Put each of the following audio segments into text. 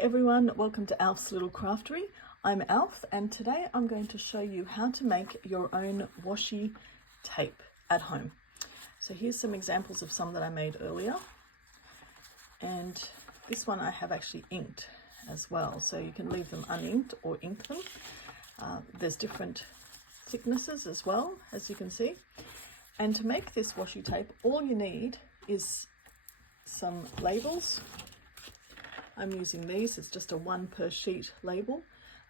everyone, welcome to Alf's Little Craftery. I'm Alf and today I'm going to show you how to make your own washi tape at home. So here's some examples of some that I made earlier, and this one I have actually inked as well, so you can leave them uninked or ink them. There's different thicknesses as well, as you can see. And to make this washi tape, all you need is some labels. I'm using these, it's just a 1 per sheet label.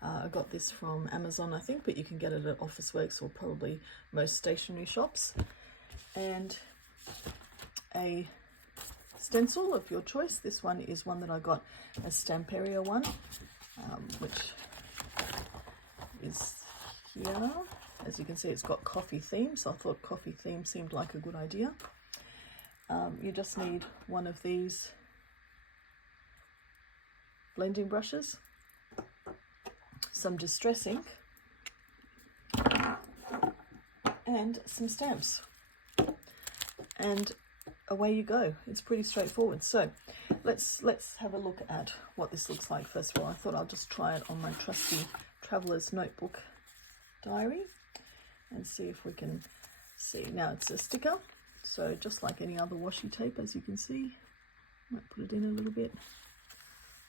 I got this from Amazon, I think, but you can get it at Officeworks or probably most stationery shops. And a stencil of your choice. This one is one that I got, a Stamperia one, which is here. As you can see, it's got coffee theme, so I thought coffee theme seemed like a good idea. You just need one of these blending brushes, some distress ink, and some stamps, and away you go. It's pretty straightforward. So let's have a look at what this looks like. First of all, I thought I'll just try it on my trusty traveler's notebook diary and see if we can see. Now it's a sticker, so just like any other washi tape, as you can see. Might put it in a little bit.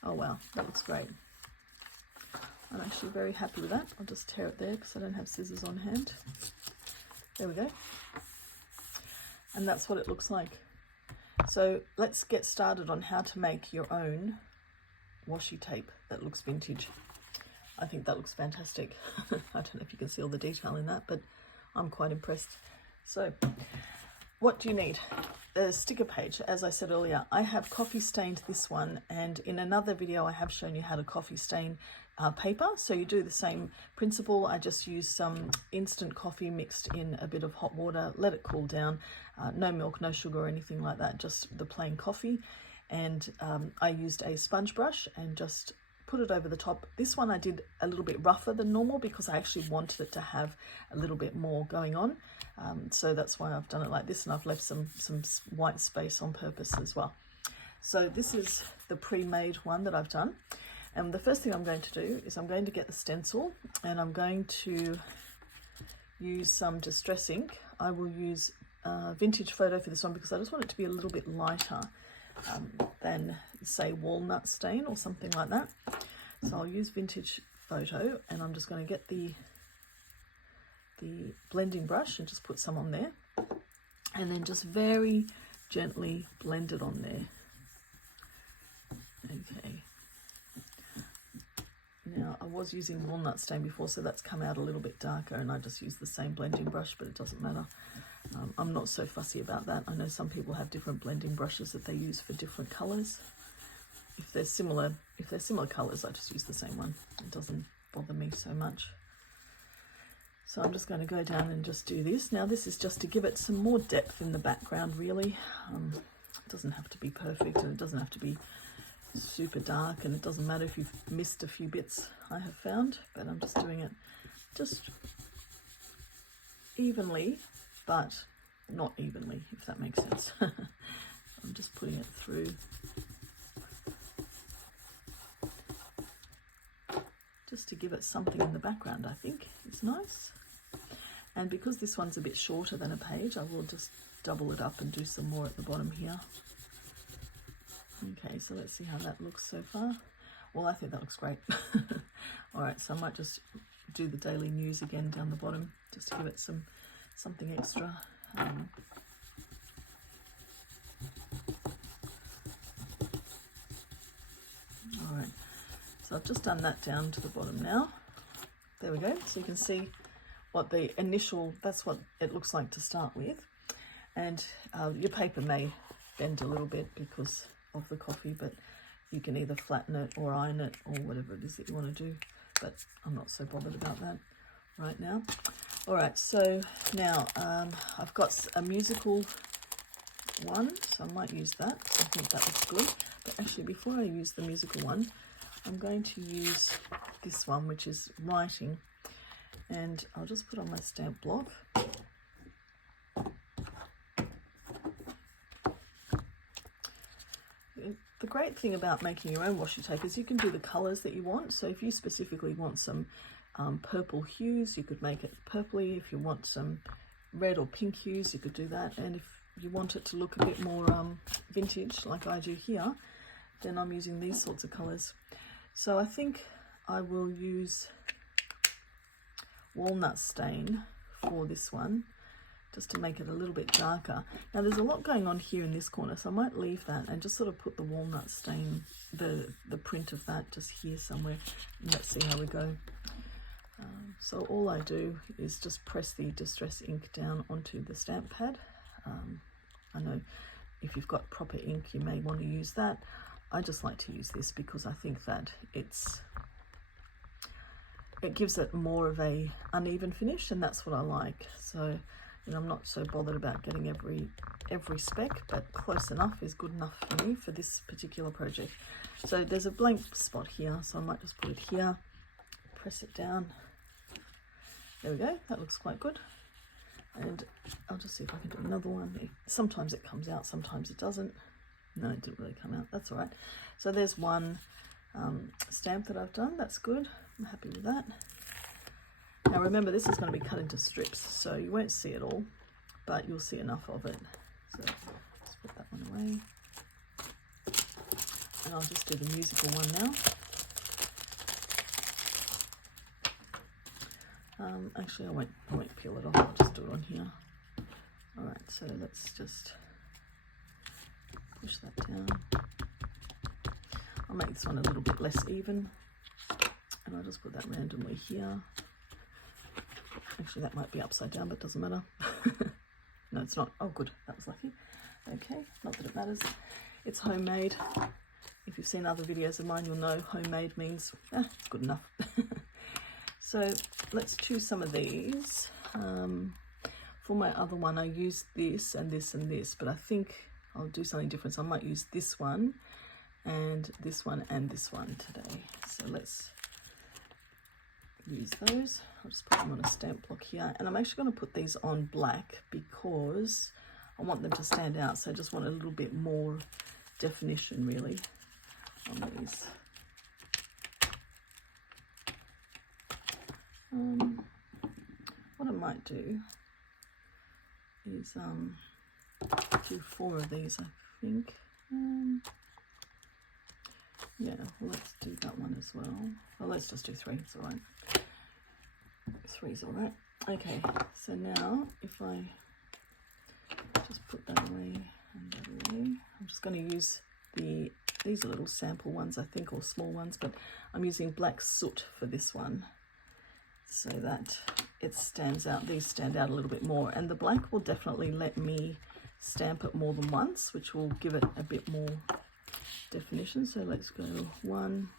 Oh wow, that looks great. I'm actually very happy with that. I'll just tear it there because I don't have scissors on hand. There we go. And that's what it looks like. So let's get started on how to make your own washi tape that looks vintage. I think that looks fantastic. I don't know if you can see all the detail in that, but I'm quite impressed. So what do you need? A sticker page. As I said earlier, I have coffee stained this one, and in another video I have shown you how to coffee stain paper. So you do the same principle. I just use some instant coffee mixed in a bit of hot water, let it cool down, no milk, no sugar or anything like that, just the plain coffee. And I used a sponge brush and just put it over the top. This one I did a little bit rougher than normal because I actually wanted it to have a little bit more going on. So that's why I've done it like this, and I've left some white space on purpose as well. So this is the pre-made one that I've done. And the first thing I'm going to do is I'm going to get the stencil, and I'm going to use some distress ink. I will use Vintage Photo for this one because I just want it to be a little bit lighter than, say, walnut stain or something like that. So I'll use Vintage Photo, and I'm just going to get the blending brush and just put some on there, and then just very gently blend it on there. Okay. Now I was using walnut stain before, so that's come out a little bit darker, and I just use the same blending brush, but it doesn't matter. I'm not so fussy about that. I know some people have different blending brushes that they use for different colors. If they're similar colors, I just use the same one. It doesn't bother me so much. So I'm just going to go down and just do this. Now this is just to give it some more depth in the background, really. It doesn't have to be perfect, and it doesn't have to be super dark, and it doesn't matter if you've missed a few bits, I have found, but I'm just doing it just evenly, but not evenly, if that makes sense. I'm just putting it through. Just to give it something in the background, I think is nice. And because this one's a bit shorter than a page, I will just double it up and do some more at the bottom here. Okay, so let's see how that looks so far. Well, I think that looks great. All right, so I might just do the daily news again down the bottom, just to give it something extra. All right, so I've just done that down to the bottom now. There we go. So you can see what the initial, that's what it looks like to start with. And your paper may bend a little bit because of the coffee, but you can either flatten it or iron it or whatever it is that you want to do, but I'm not so bothered about that right now. All right, so now I've got a musical one, so I might use that because I think that looks good. But actually, before I use the musical one, I'm going to use this one, which is writing, and I'll just put on my stamp block. the great thing about making your own washi tape is you can do the colors that you want. So if you specifically want some purple hues, you could make it purpley. If you want some red or pink hues, you could do that. And if you want it to look a bit more vintage, like I do here, then I'm using these sorts of colors. So I think I will use walnut stain for this one, just to make it a little bit darker. Now there's a lot going on here in this corner, so I might leave that and just sort of put the walnut stain, the print of that just here somewhere, and let's see how we go. So all I do is just press the Distress ink down onto the stamp pad. I know if you've got proper ink, you may want to use that. I just like to use this because I think that it gives it more of a uneven finish, and that's what I like. So, you know, I'm not so bothered about getting every speck, but close enough is good enough for me for this particular project. So there's a blank spot here, so I might just put it here, press it down. There we go, that looks quite good. And I'll just see if I can do another one. Sometimes it comes out, sometimes it doesn't. No, it didn't really come out, that's all right. So there's one stamp that I've done, that's good. I'm happy with that. Now remember, this is going to be cut into strips, so you won't see it all, but you'll see enough of it. So let's put that one away. And I'll just do the musical one now. Actually, I won't peel it off, I'll just do it on here. Alright, so let's just push that down. I'll make this one a little bit less even, and I'll just put that randomly here. Actually, that might be upside down, but it doesn't matter. No, it's not. Oh, good. That was lucky. Okay, not that it matters. It's homemade. If you've seen other videos of mine, you'll know homemade means it's good enough. So let's choose some of these. For my other one, I used this and this and this, but I think I'll do something different. So I might use this one and this one and this one today. So let's use those. I'll just put them on a stamp block here, and I'm actually going to put these on black because I want them to stand out. So I just want a little bit more definition really on these. What I might do is do 4 of these, I think. Yeah, well, let's do that one as well. Well, let's just do 3, it's all right. 3's all right. Okay, so now if I just put that away and that away, I'm just going to use these are little sample ones, I think, or small ones, but I'm using black soot for this one so that it stands out. These stand out a little bit more, and the black will definitely let me stamp it more than once, which will give it a bit more definition. So let's go 1,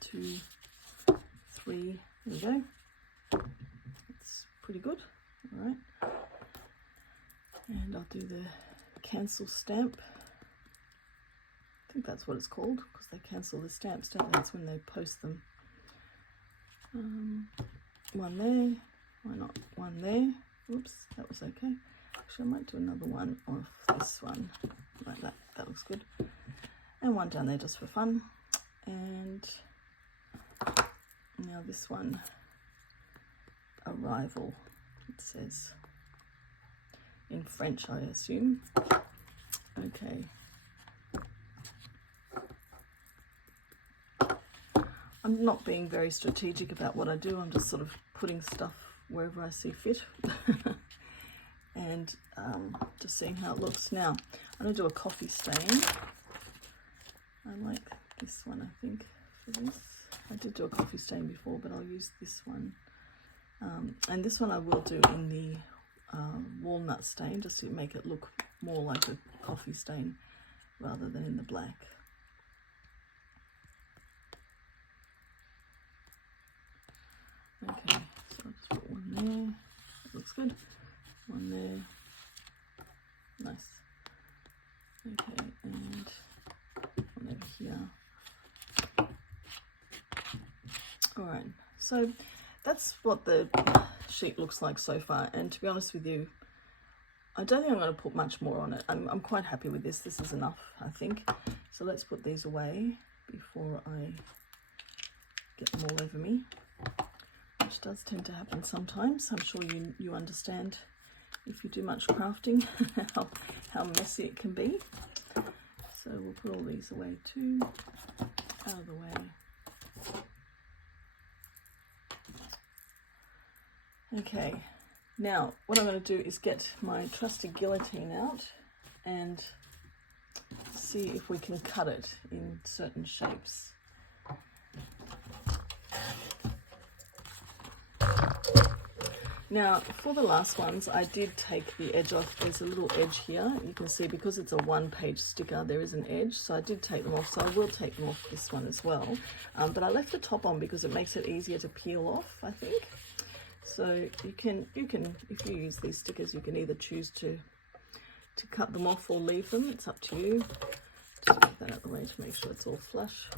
2, 3. There we go. It's pretty good. All right, and I'll do the cancel stamp. I think that's what it's called, because they cancel the stamps, don't they? That's when they post them. One there. Why not one there? Oops, that was okay. Actually, I might do another one off this one, like that. That looks good. And one down there just for fun. And now this one, Arrival, it says. In French, I assume. Okay. I'm not being very strategic about what I do. I'm just sort of putting stuff wherever I see fit. And just seeing how it looks. Now, I'm going to do a coffee stain. I like this one, I think, for this. I did do a coffee stain before, but I'll use this one. And this one I will do in the walnut stain, just to make it look more like a coffee stain rather than in the black. Okay, so I'll just put one there. That looks good. One there. Nice. Okay, and one over here. Alright, so that's what the sheet looks like so far, and to be honest with you, I don't think I'm going to put much more on it. I'm quite happy with this. This is enough, I think. So let's put these away before I get them all over me, which does tend to happen sometimes. I'm sure you understand if you do much crafting how messy it can be. So we'll put all these away too, out of the way. Okay, now what I'm going to do is get my trusty guillotine out and see if we can cut it in certain shapes. Now, for the last ones, I did take the edge off. There's a little edge here. You can see because it's a one-page sticker, there is an edge. So I did take them off. So I will take them off this one as well. But I left the top on because it makes it easier to peel off, I think. So you can, if you use these stickers, you can either choose to cut them off or leave them. It's up to you. Just get that out of the way to make sure it's all flush.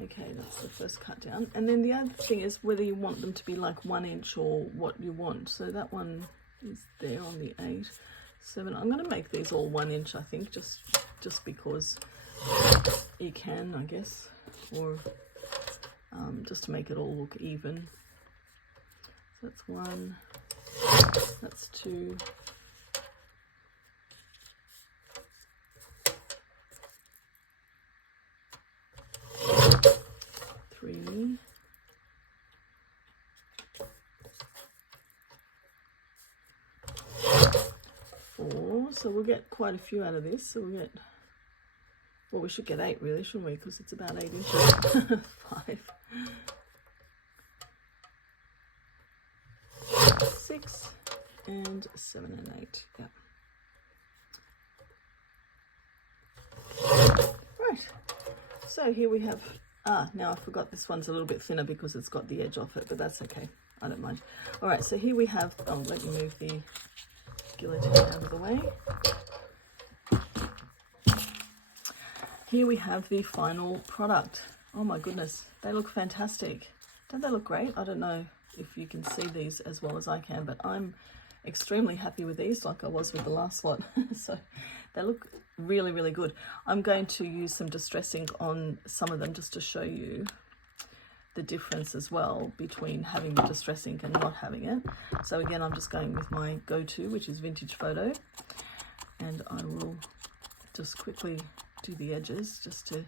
Okay, that's the first cut down. And then the other thing is whether you want them to be like 1 inch or what you want. So that one is there on the 8, 7. I'm going to make these all 1 inch, I think, just because you can, I guess, or just to make it all look even. So that's 1, that's 2. 3, 4. So we'll get quite a few out of this. So we'll get, well, we should get 8 really, shouldn't we? Because it's about 8 inches. 5, 6, and 7 and 8. Yeah. Right. So here we have. Now I forgot this one's a little bit thinner because it's got the edge off it, but that's okay. I don't mind. All right, so here we have, let me move the guillotine out of the way. Here we have the final product. Oh my goodness, they look fantastic. Don't they look great? I don't know if you can see these as well as I can, but I'm extremely happy with these, like I was with the last lot. So they look really, really good. I'm going to use some distress ink on some of them just to show you the difference as well between having the distress ink and not having it. So again, I'm just going with my go-to, which is Vintage Photo, and I will just quickly do the edges just to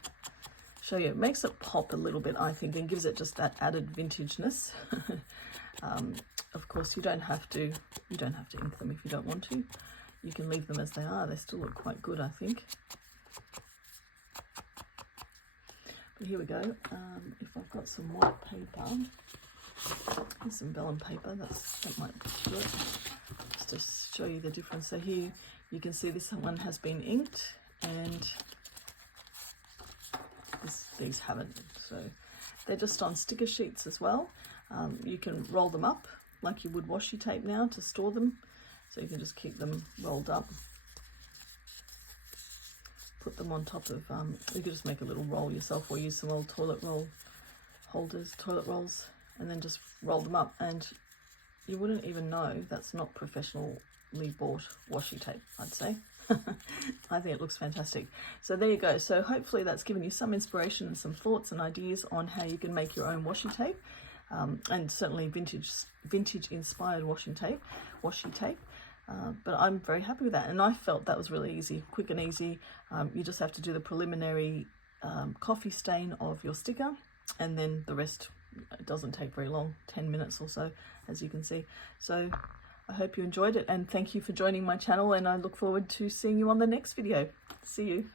show you. It makes it pop a little bit, I think, and gives it just that added vintageness. Of course, you don't have to ink them if you don't want to. You can leave them as they are. They still look quite good, I think. But here we go. If I've got some white paper, here's some vellum paper. That might do it. Just to show you the difference. So here you can see this one has been inked, and these haven't. So they're just on sticker sheets as well. You can roll them up like you would washi tape now to store them. So you can just keep them rolled up. Put them on top of, you could just make a little roll yourself or use some old toilet roll holders, toilet rolls, and then just roll them up. And you wouldn't even know that's not professionally bought washi tape, I'd say. I think it looks fantastic. So there you go. So hopefully that's given you some inspiration and some thoughts and ideas on how you can make your own washi tape. And certainly vintage inspired washi tape. But I'm very happy with that, and I felt that was really easy, quick and easy. You just have to do the preliminary coffee stain of your sticker, and then the rest, it doesn't take very long, 10 minutes or so, as you can see. So I hope you enjoyed it, and thank you for joining my channel, and I look forward to seeing you on the next video. See you.